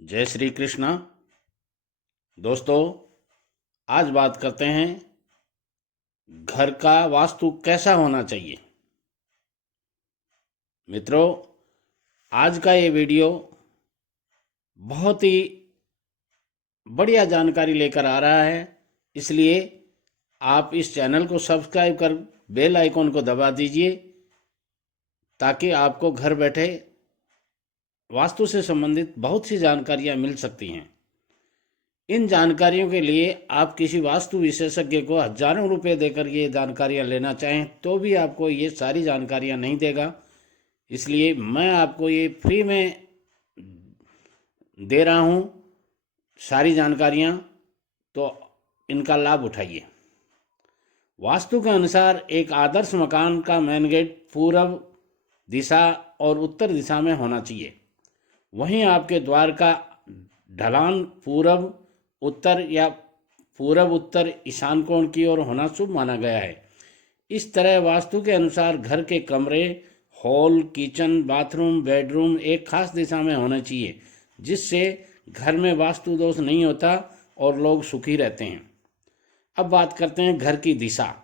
जय श्री कृष्णा। दोस्तों, आज बात करते हैं घर का वास्तु कैसा होना चाहिए। मित्रों, आज का ये वीडियो बहुत ही बढ़िया जानकारी लेकर आ रहा है, इसलिए आप इस चैनल को सब्सक्राइब कर बेल आइकॉन को दबा दीजिए ताकि आपको घर बैठे वास्तु से संबंधित बहुत सी जानकारियां मिल सकती हैं। इन जानकारियों के लिए आप किसी वास्तु विशेषज्ञ को हजारों रुपए देकर ये जानकारियां लेना चाहें तो भी आपको ये सारी जानकारियां नहीं देगा। इसलिए मैं आपको ये फ्री में दे रहा हूँ सारी जानकारियां, तो इनका लाभ उठाइए। वास्तु के अनुसार एक आदर्श मकान का मेन गेट पूर्व दिशा और उत्तर दिशा में होना चाहिए। वहीं आपके द्वार का ढलान पूर्व उत्तर या पूर्व उत्तर ईशान कोण की ओर होना शुभ माना गया है। इस तरह वास्तु के अनुसार घर के कमरे, हॉल, किचन, बाथरूम, बेडरूम एक खास दिशा में होने चाहिए, जिससे घर में वास्तु दोष नहीं होता और लोग सुखी रहते हैं। अब बात करते हैं घर की दिशा।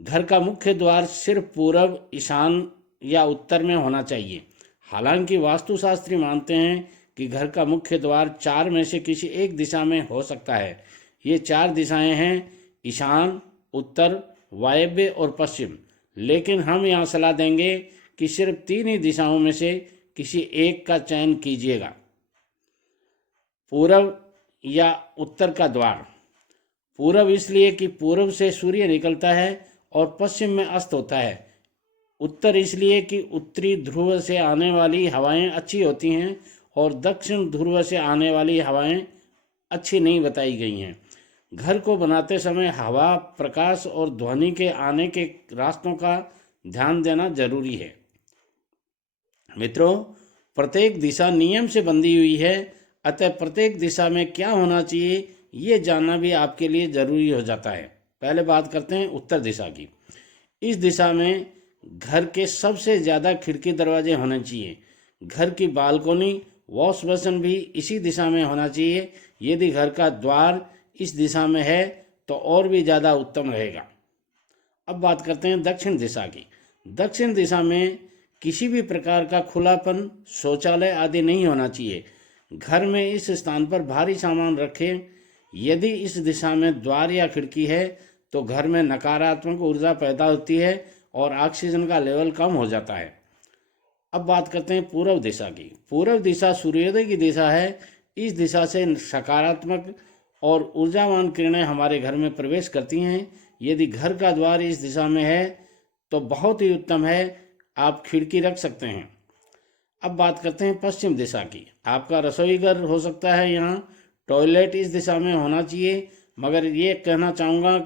घर का मुख्य द्वार सिर्फ पूर्व, ईशान या उत्तर में होना चाहिए। हालांकि वास्तुशास्त्री मानते हैं कि घर का मुख्य द्वार चार में से किसी एक दिशा में हो सकता है। ये चार दिशाएं हैं ईशान, उत्तर, वायव्य और पश्चिम। लेकिन हम यहाँ सलाह देंगे कि सिर्फ तीन ही दिशाओं में से किसी एक का चयन कीजिएगा। पूर्व या उत्तर का द्वार। पूर्व इसलिए कि पूर्व से सूर्य निकलता है और पश्चिम में अस्त होता है। उत्तर इसलिए कि उत्तरी ध्रुव से आने वाली हवाएं अच्छी होती हैं और दक्षिण ध्रुव से आने वाली हवाएं अच्छी नहीं बताई गई हैं। घर को बनाते समय हवा, प्रकाश और ध्वनि के आने के रास्तों का ध्यान देना जरूरी है। मित्रों, प्रत्येक दिशा नियम से बंधी हुई है, अतः प्रत्येक दिशा में क्या होना चाहिए ये जानना भी आपके लिए जरूरी हो जाता है। पहले बात करते हैं उत्तर दिशा की। इस दिशा में घर के सबसे ज़्यादा खिड़की दरवाजे होने चाहिए। घर की बालकोनी, वॉश बेसिन भी इसी दिशा में होना चाहिए। यदि घर का द्वार इस दिशा में है तो और भी ज़्यादा उत्तम रहेगा। अब बात करते हैं दक्षिण दिशा की। दक्षिण दिशा में किसी भी प्रकार का खुलापन, शौचालय आदि नहीं होना चाहिए। घर में इस स्थान पर भारी सामान रखें। यदि इस दिशा में द्वार या खिड़की है तो घर में नकारात्मक ऊर्जा पैदा होती है और ऑक्सीजन का लेवल कम हो जाता है। अब बात करते हैं पूर्व दिशा की। पूर्व दिशा सूर्योदय की दिशा है। इस दिशा से सकारात्मक और ऊर्जावान किरणें हमारे घर में प्रवेश करती हैं। यदि घर का द्वार इस दिशा में है तो बहुत ही उत्तम है, आप खिड़की रख सकते हैं। अब बात करते हैं पश्चिम दिशा की। आपका रसोई घर हो सकता है, यहाँ टॉयलेट इस दिशा में होना चाहिए, मगर ये कहना चाहूँगा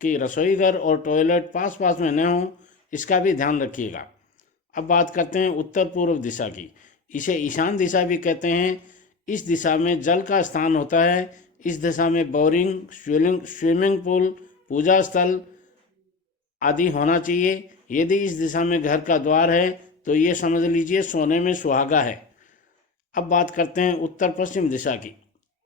कि रसोई घर और टॉयलेट पास पास में न हो, इसका भी ध्यान रखिएगा। अब बात करते हैं उत्तर पूर्व दिशा की। इसे ईशान दिशा भी कहते हैं। इस दिशा में जल का स्थान होता है। इस दिशा में बोरिंग, स्विमिंग पूल, पूजा स्थल आदि होना चाहिए। यदि इस दिशा में घर का द्वार है तो ये समझ लीजिए सोने में सुहागा है। अब बात करते हैं उत्तर पश्चिम दिशा की।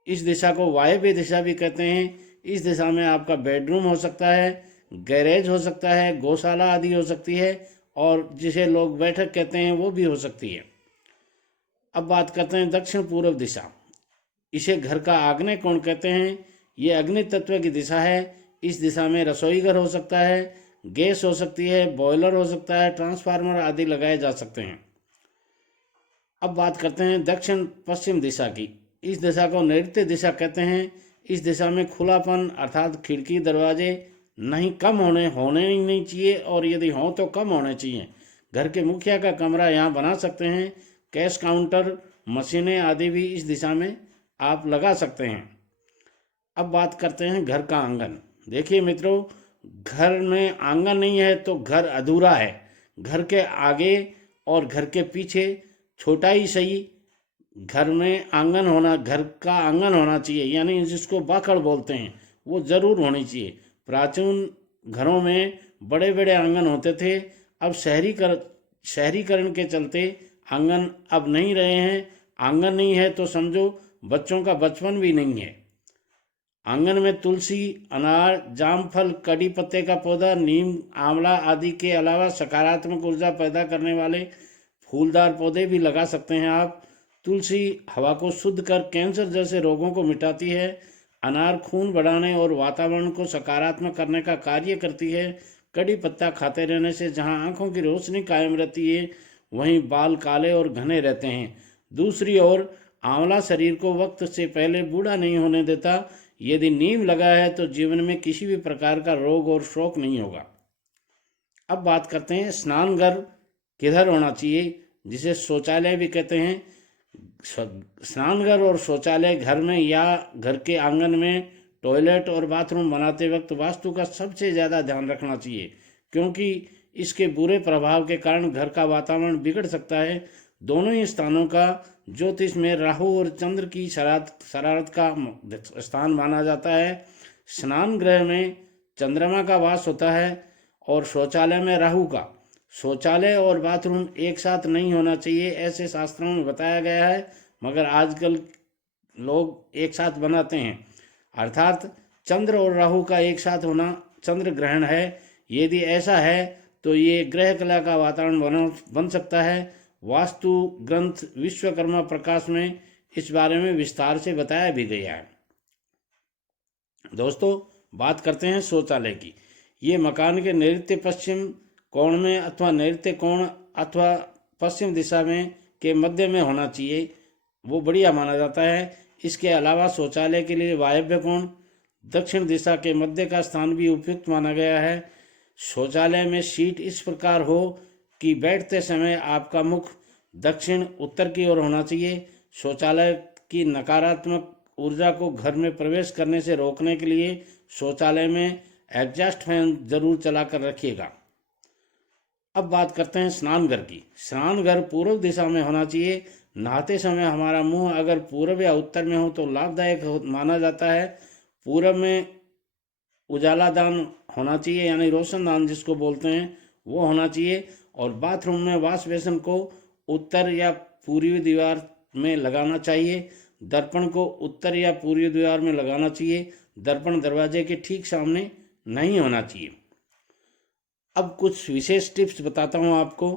इस दिशा को वायव्य दिशा भी कहते हैं। इस दिशा में आपका बेडरूम हो सकता है, गैरेज हो सकता है, गौशाला आदि हो सकती है और जिसे लोग बैठक कहते हैं वो भी हो सकती है। अब बात करते हैं दक्षिण पूर्व दिशा। इसे घर का आग्नेय कोण कहते हैं। ये अग्नि तत्व की दिशा है। इस दिशा में रसोई घर हो सकता है, गैस हो सकती है, बॉयलर हो सकता है, ट्रांसफार्मर आदि लगाए जा सकते हैं। अब बात करते हैं दक्षिण पश्चिम दिशा की। इस दिशा को नैऋत्य दिशा कहते हैं। इस दिशा में खुलापन अर्थात खिड़की, दरवाजे नहीं कम होने ही नहीं चाहिए और यदि हों तो कम होने चाहिए। घर के मुखिया का कमरा यहाँ बना सकते हैं। कैश काउंटर, मशीनें आदि भी इस दिशा में आप लगा सकते हैं। अब बात करते हैं घर का आंगन। देखिए मित्रों, घर में आंगन नहीं है तो घर अधूरा है। घर के आगे और घर के पीछे छोटा ही सही घर में आंगन होना, घर का आंगन होना चाहिए, यानी जिसको बाखड़ बोलते हैं, वो ज़रूर होनी चाहिए। प्राचीन घरों में बड़े बड़े आंगन होते थे। अब शहरीकरण के चलते आंगन अब नहीं रहे हैं, आंगन नहीं है तो समझो बच्चों का बचपन भी नहीं है। आंगन में तुलसी, अनार, जामफल, कड़ी पत्ते का पौधा, नीम, आंवला आदि के अलावा सकारात्मक ऊर्जा पैदा करने वाले फूलदार पौधे भी लगा सकते हैं आप। तुलसी हवा को शुद्ध कर कैंसर जैसे रोगों को मिटाती है। अनार खून बढ़ाने और वातावरण को सकारात्मक करने का कार्य करती है। कड़ी पत्ता खाते रहने से जहां आंखों की रोशनी कायम रहती है, वहीं बाल काले और घने रहते हैं। दूसरी ओर आंवला शरीर को वक्त से पहले बूढ़ा नहीं होने देता। यदि नीम लगा है तो जीवन में किसी भी प्रकार का रोग और शोक नहीं होगा। अब बात करते हैं स्नानघर किधर होना चाहिए, जिसे शौचालय भी कहते हैं। स्नानघर और शौचालय घर में या घर के आंगन में टॉयलेट और बाथरूम बनाते वक्त वास्तु का सबसे ज़्यादा ध्यान रखना चाहिए, क्योंकि इसके बुरे प्रभाव के कारण घर का वातावरण बिगड़ सकता है। दोनों ही स्थानों का ज्योतिष में राहु और चंद्र की शरारत का स्थान माना जाता है। स्नान गृह में चंद्रमा का वास होता है और शौचालय में राहु का। शौचालय और बाथरूम एक साथ नहीं होना चाहिए, ऐसे शास्त्रों में बताया गया है, मगर आजकल लोग एक साथ बनाते हैं। अर्थात चंद्र और राहु का एक साथ होना चंद्र ग्रहण है। यदि ऐसा है तो ये ग्रह कला का वातावरण बन सकता है। वास्तु ग्रंथ विश्वकर्मा प्रकाश में इस बारे में विस्तार से बताया भी गया है। दोस्तों, बात करते हैं शौचालय की। ये मकान के नैऋत्य पश्चिम कोण में अथवा नैऋत्य कोण अथवा पश्चिम दिशा में के मध्य में होना चाहिए, वो बढ़िया माना जाता है। इसके अलावा शौचालय के लिए वायव्य कोण, दक्षिण दिशा के मध्य का स्थान भी उपयुक्त माना गया है। शौचालय में सीट इस प्रकार हो कि बैठते समय आपका मुख दक्षिण उत्तर की ओर होना चाहिए। शौचालय की नकारात्मक ऊर्जा को घर में प्रवेश करने से रोकने के लिए शौचालय में एग्जॉस्ट फैन जरूर चला कर रखिएगा। अब बात करते हैं स्नानघर की। स्नानघर पूर्व दिशा में होना चाहिए। नहाते समय हमारा मुंह अगर पूर्व या उत्तर में हो तो लाभदायक माना जाता है। पूर्व में उजाला दान होना चाहिए, यानी रोशन दान जिसको बोलते हैं, वो होना चाहिए। और बाथरूम में वॉश बेसिन को उत्तर या पूर्वी दीवार में लगाना चाहिए। दर्पण को उत्तर या पूर्वी दीवार में लगाना चाहिए। दर्पण दरवाजे के ठीक सामने नहीं होना चाहिए। अब कुछ विशेष टिप्स बताता हूँ आपको।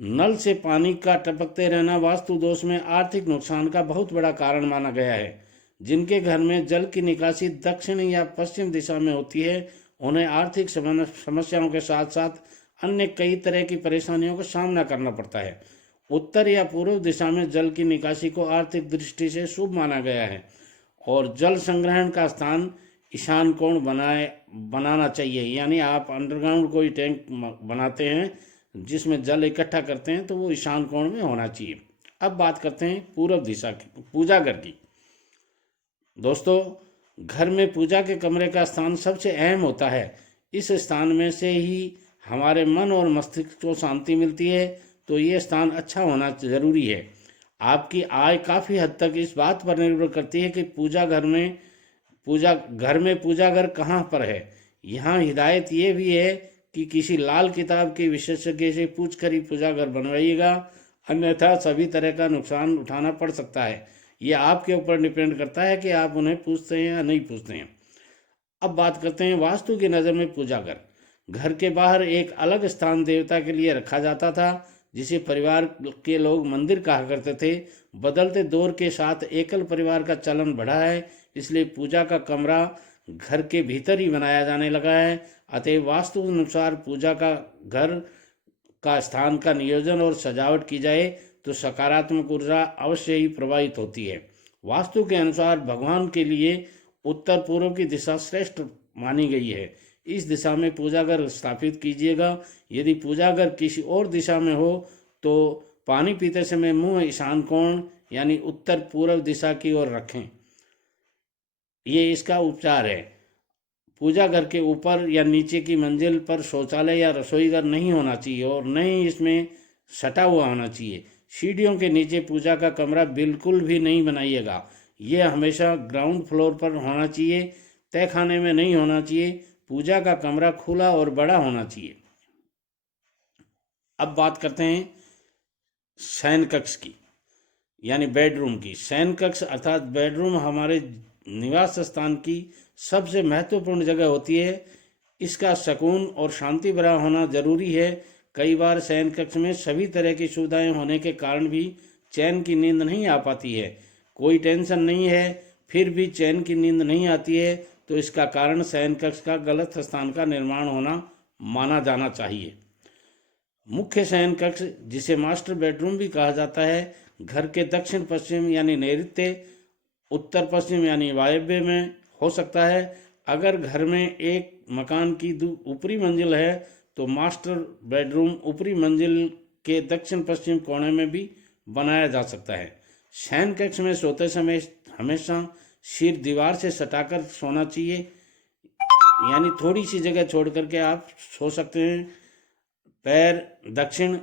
नल से पानी का टपकते रहना वास्तु दोष में आर्थिक नुकसान का बहुत बड़ा कारण माना गया है। जिनके घर में जल की निकासी दक्षिण या पश्चिम दिशा में होती है, उन्हें आर्थिक समस्याओं के साथ साथ अन्य कई तरह की परेशानियों का सामना करना पड़ता है। उत्तर या पूर्व दिशा में जल की निकासी को आर्थिक दृष्टि से शुभ माना गया है और जल संग्रहण का स्थान ईशान कोण बनाना चाहिए। यानी आप अंडरग्राउंड कोई टैंक बनाते हैं जिसमें जल इकट्ठा करते हैं, तो वो ईशान कोण में होना चाहिए। अब बात करते हैं पूर्व दिशा की, पूजा घर की। दोस्तों, घर में पूजा के कमरे का स्थान सबसे अहम होता है। इस स्थान में से ही हमारे मन और मस्तिष्क को शांति मिलती है, तो ये स्थान अच्छा होना जरूरी है। आपकी आय काफ़ी हद तक इस बात पर निर्भर करती है कि पूजा घर में पूजा घर कहाँ पर है। यहाँ हिदायत ये भी है कि किसी लाल किताब के विशेषज्ञ से पूछ कर ही पूजा घर बनवाइएगा, अन्यथा सभी तरह का नुकसान उठाना पड़ सकता है। ये आपके ऊपर डिपेंड करता है कि आप उन्हें पूछते हैं या नहीं पूछते हैं। अब बात करते हैं वास्तु की नज़र में पूजा घर। घर के बाहर एक अलग स्थान देवता के लिए रखा जाता था, जिसे परिवार के लोग मंदिर कहा करते थे। बदलते दौर के साथ एकल परिवार का चलन बढ़ा है, इसलिए पूजा का कमरा घर के भीतर ही बनाया जाने लगा है। अतः वास्तु अनुसार पूजा का घर का स्थान का नियोजन और सजावट की जाए तो सकारात्मक ऊर्जा अवश्य ही प्रभावित होती है। वास्तु के अनुसार भगवान के लिए उत्तर पूर्व की दिशा श्रेष्ठ मानी गई है। इस दिशा में पूजा घर स्थापित कीजिएगा। यदि पूजा घर किसी और दिशा में हो तो पानी पीते समय मुंह ईशान कोण यानी उत्तर पूर्व दिशा की ओर रखें। ये इसका उपचार है। पूजा घर के ऊपर या नीचे की मंजिल पर शौचालय या रसोई घर नहीं होना चाहिए और न ही इसमें सटा हुआ होना चाहिए। सीढ़ियों के नीचे पूजा का कमरा बिल्कुल भी नहीं बनाइएगा। यह हमेशा ग्राउंड फ्लोर पर होना चाहिए, तहखाने में नहीं होना चाहिए। पूजा का कमरा खुला और बड़ा होना चाहिए। अब बात करते हैं शयन कक्ष की। यानी बेडरूम की। शयन कक्ष अर्थात बेडरूम हमारे निवास स्थान की सबसे महत्वपूर्ण जगह होती है। इसका सुकून और शांति भरा होना जरूरी है। कई बार शयन कक्ष में सभी तरह की सुविधाएं होने के कारण भी चैन की नींद नहीं आ पाती है। कोई टेंशन नहीं है, फिर भी चैन की नींद नहीं आती है, तो इसका कारण शयन कक्ष का गलत स्थान का निर्माण होना माना जाना चाहिए। मुख्य शयन कक्ष, जिसे मास्टर बेडरूम भी कहा जाता है, घर के दक्षिण पश्चिम यानी नैऋत्य, उत्तर पश्चिम यानी वायव्य में हो सकता है। अगर घर में एक मकान की ऊपरी मंजिल है तो मास्टर बेडरूम ऊपरी मंजिल के दक्षिण पश्चिम कोने में भी बनाया जा सकता है। शयन कक्ष में सोते समय हमेशा सिर दीवार से सटाकर सोना चाहिए, यानी थोड़ी सी जगह छोड़ करके आप सो सकते हैं। पैर दक्षिण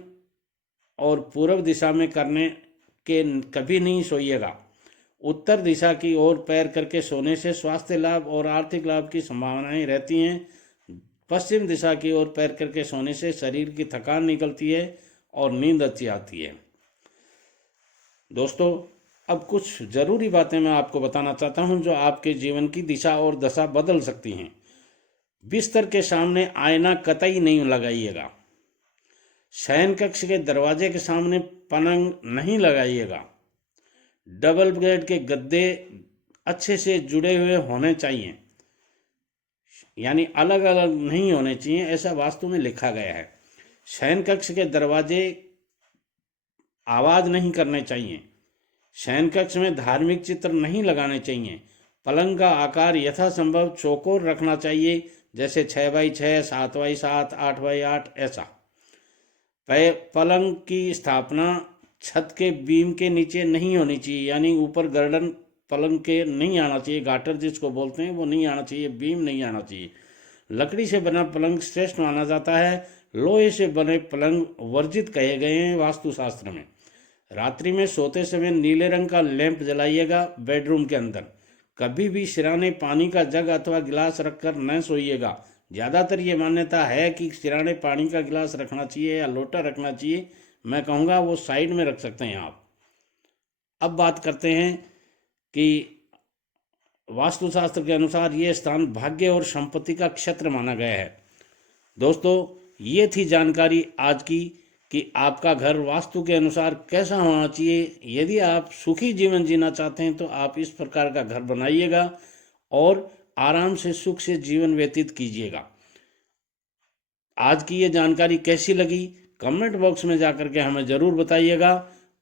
और पूर्व दिशा में करने के कभी नहीं सोइएगा। उत्तर दिशा की ओर पैर करके सोने से स्वास्थ्य लाभ और आर्थिक लाभ की संभावनाएं रहती हैं। पश्चिम दिशा की ओर पैर करके सोने से शरीर की थकान निकलती है और नींद अच्छी आती है। दोस्तों, अब कुछ ज़रूरी बातें मैं आपको बताना चाहता हूं जो आपके जीवन की दिशा और दशा बदल सकती हैं। बिस्तर के सामने आईना कतई नहीं लगाइएगा। शयन कक्ष के दरवाजे के सामने पलंग नहीं लगाइएगा। डबल बेड के गद्दे अच्छे से जुड़े हुए होने चाहिए, यानी अलग अलग नहीं होने चाहिए, ऐसा वास्तु में लिखा गया है। शयन कक्ष के दरवाजे आवाज़ नहीं करने चाहिए। शयन कक्ष में धार्मिक चित्र नहीं लगाने चाहिए। पलंग का आकार यथासंभव चौकोर रखना चाहिए, जैसे 6x6, 7x7, 8x8 ऐसा। पलंग की स्थापना छत के बीम के नीचे नहीं होनी चाहिए, यानी ऊपर गर्दन पलंग के नहीं आना चाहिए, गाटर जिसको बोलते हैं वो नहीं आना चाहिए, बीम नहीं आना चाहिए। लकड़ी से बना पलंग श्रेष्ठ माना जाता है। लोहे से बने पलंग वर्जित कहे गए हैं वास्तुशास्त्र में। रात्रि में सोते समय नीले रंग का लैंप जलाइएगा बेडरूम के अंदर। कभी भी सिराने पानी का जग अथवा गिलास रखकर न सोइएगा। ज़्यादातर ये मान्यता है कि सिराने पानी का गिलास रखना चाहिए या लोटा रखना चाहिए। मैं कहूँगा वो साइड में रख सकते हैं आप। अब बात करते हैं कि वास्तुशास्त्र के अनुसार ये स्थान भाग्य और संपत्ति का क्षेत्र माना गया है। दोस्तों, ये थी जानकारी आज की कि आपका घर वास्तु के अनुसार कैसा होना चाहिए। यदि आप सुखी जीवन जीना चाहते हैं तो आप इस प्रकार का घर बनाइएगा और आराम से सुख से जीवन व्यतीत कीजिएगा। आज की ये जानकारी कैसी लगी कमेंट बॉक्स में जाकर के हमें ज़रूर बताइएगा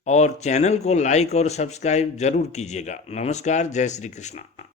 और चैनल को लाइक और सब्सक्राइब जरूर कीजिएगा। नमस्कार, जय श्री कृष्णा।